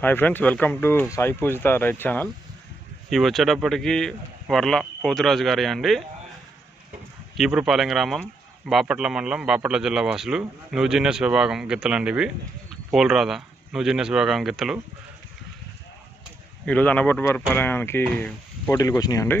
Hi friends welcome to Sai Poojitha right channel ఇవి వచ్చేటప్పటికి వర్ల పోతురాజు గారి అండి. ఈపురుపాలెం గ్రామం బాపట్ల మండలం బాపట్ల జిల్లా వాసులు. న్యూజినియస్ విభాగం గిత్తలండి ఇవి. పోల్రాధ న్యూజినియస్ విభాగం గిత్తలు. ఈరోజు అనబొట్టుపాలెంకి పోటీలకు వచ్చినాయండి.